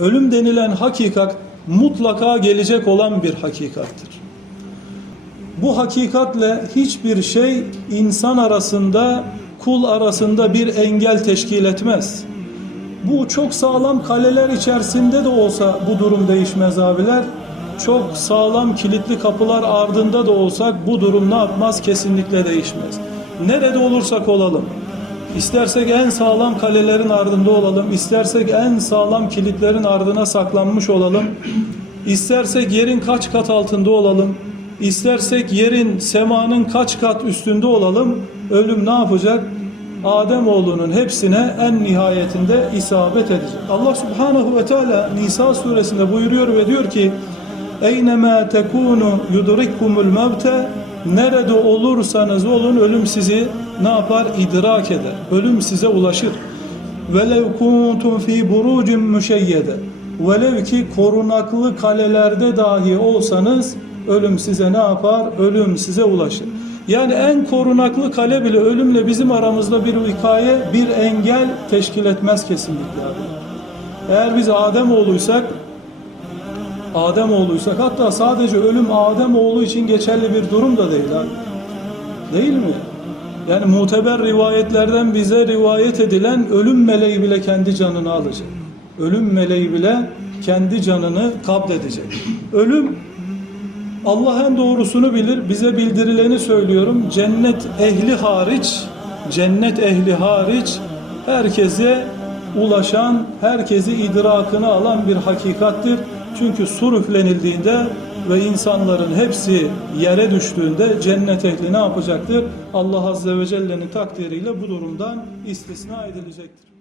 Ölüm denilen hakikat mutlaka gelecek olan bir hakikattır. Bu hakikatle hiçbir şey insan arasında, kul arasında bir engel teşkil etmez. Bu çok sağlam kaleler içerisinde de olsa bu durum değişmez abiler. Çok sağlam kilitli kapılar ardında da olsak bu durum ne yapmaz? Kesinlikle değişmez. Nerede olursak olalım. İstersek en sağlam kalelerin ardında olalım, istersek en sağlam kilitlerin ardına saklanmış olalım, istersek yerin kaç kat altında olalım, istersek yerin, semanın kaç kat üstünde olalım, ölüm ne yapacak? Ademoğlunun hepsine en nihayetinde isabet edecek. Allah Subhanahu ve Teala Nisa suresinde buyuruyor ve diyor ki Eynema tekunu yudrikkumul mevte Nerede olursanız olun ölüm sizi ne yapar? İdrak eder. Ölüm size ulaşır. Velev kuntum fi burucin müşeyyede Velev ki korunaklı kalelerde dahi olsanız ölüm size ne yapar? Ölüm size ulaşır. Yani en korunaklı kale bile ölümle bizim aramızda bir vikaye, bir engel teşkil etmez kesinlikle. Eğer biz Adem oğluysak Adem oğluysak hatta sadece ölüm Adem oğlu için geçerli bir durum da değil abi. Değil mi? Yani muteber rivayetlerden bize rivayet edilen ölüm meleği bile kendi canını alacak. Ölüm meleği bile kendi canını kabledecek. Ölüm Allah en doğrusunu bilir. Bize bildirileni söylüyorum. Cennet ehli hariç, cennet ehli hariç herkese ulaşan, herkesi idrakını alan bir hakikattir. Çünkü sur üflenildiğinde ve insanların hepsi yere düştüğünde cennet ehli ne yapacaktır? Allah Azze ve Celle'nin takdiriyle bu durumdan istisna edilecektir.